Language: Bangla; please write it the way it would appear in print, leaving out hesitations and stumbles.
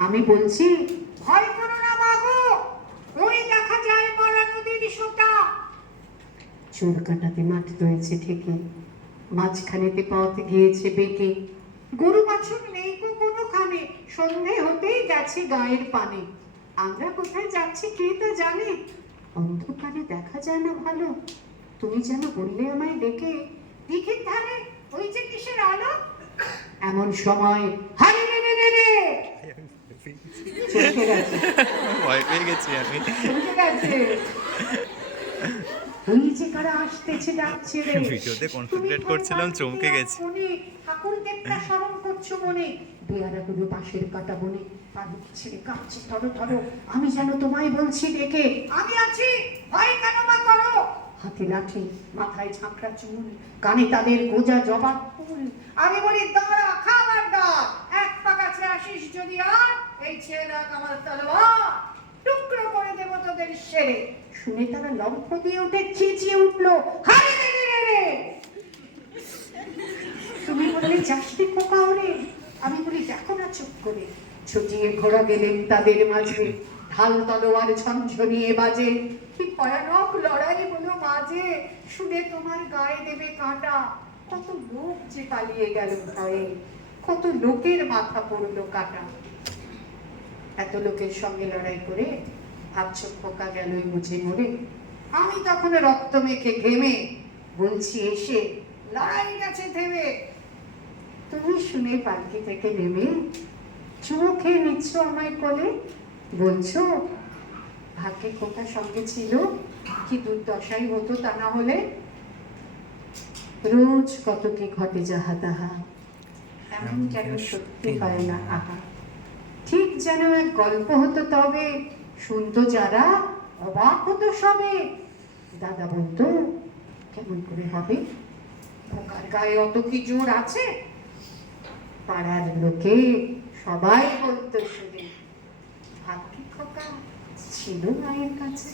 আমি বলছি ভয় করো না বাবু, ওই দেখা যায় মরা নদীর সোটা। চোর কাটাতে মাঠ রয়েছে ঠেকে, মাঝখানেতে পথ গিয়েছে বেঁকে। গরু বাছুর নেই কো কোনোখানে, সন্ধে হতেই গেছে গায়ের পানে। আমরা কোথায় যাচ্ছি কে তা জানে, অন্ধকারে দেখা যায় না ভালো। তুমি যেন বললে আমায় ডেকে, দিঘির ধারে ওই যে কিসের আলো। এমন সময় হারে রে রে রে রে, চমকে গেছে, ভয় পেয়ে গেছি আমি। চমকে গেছে। ওই যে কারা আসতেছে ডাকছে রে। ভিডিওতে কনসেন্ট্রেট করছিলাম, চমকে গেছি। ঠাকুর দেবতা স্মরণ করছো মনে, বেয়ারা গুলো পাশের কাটা বনে পালক ছেড়ে কাঁপছে ধরো ধরো। আমি যেন তোমায় বলছি ডেকে, আমি আছি, ভয় কেন বা করো। হাতে লাঠি, মাথায় ঝাঁকড়া চুল, কানে তাদের গোজা জবাব ফুল। আমি বলি দাঁড়া খাবার দা, এক পা কাছে আসিস যদি আর, এই ছেলে আমার তলোয়ার, টুকরো করে দেব তোদের সেরে। শুনে তারা লম্ফ দিয়ে উঠে চেঁচিয়ে উঠলো, হারে রে রে রে রে। তুমি বললে যাসনি খোকা ওরে, আমি বলি দেখো না চুপ করে। ছুটিয়ে ঘোড়া গেলেন তাদের মাঝে, ঢাল তলোয়ার ঝনঝনিয়ে বাজে। কি ভয়ানক লড়াই হলো মাঝে, শুনে তোমার গায়ে দেবে কাঁটা। কত লোক যে পালিয়ে গেল ভয়ে, কত লোকের মাথা পড়লো কাটা। এত লোকের সঙ্গে লড়াই করে ভাবছ খোকা গেলই বুঝে মরে। আমি তখন রক্ত মেখে ঘেমে বলছি এসে, লড়াই গেছে থেমে। তুমি শুনে পালকি থেকে নেমে চুমো খেয়ে নিচ্ছ আমায় কোলে, বলছো ভাগ্যে খোকা সঙ্গে ছিল, কি দুর্দশাই হতো তা না হলে। রোজ কত কি ঘটে যাহা তাহা, এমন যেন সত্যি হয় না আহা। ঠিক যেন এক গল্প হতো তবে, শুনতো যারা অবাক হতো সবে। দাদা বলতো কেমন করে হবে, খোকার গায়ে অত কি জোর আছে। পাড়ার লোকে সবাই বলতো শুনে, ভাগ্যে খোকা ছিল মায়ের কাছে।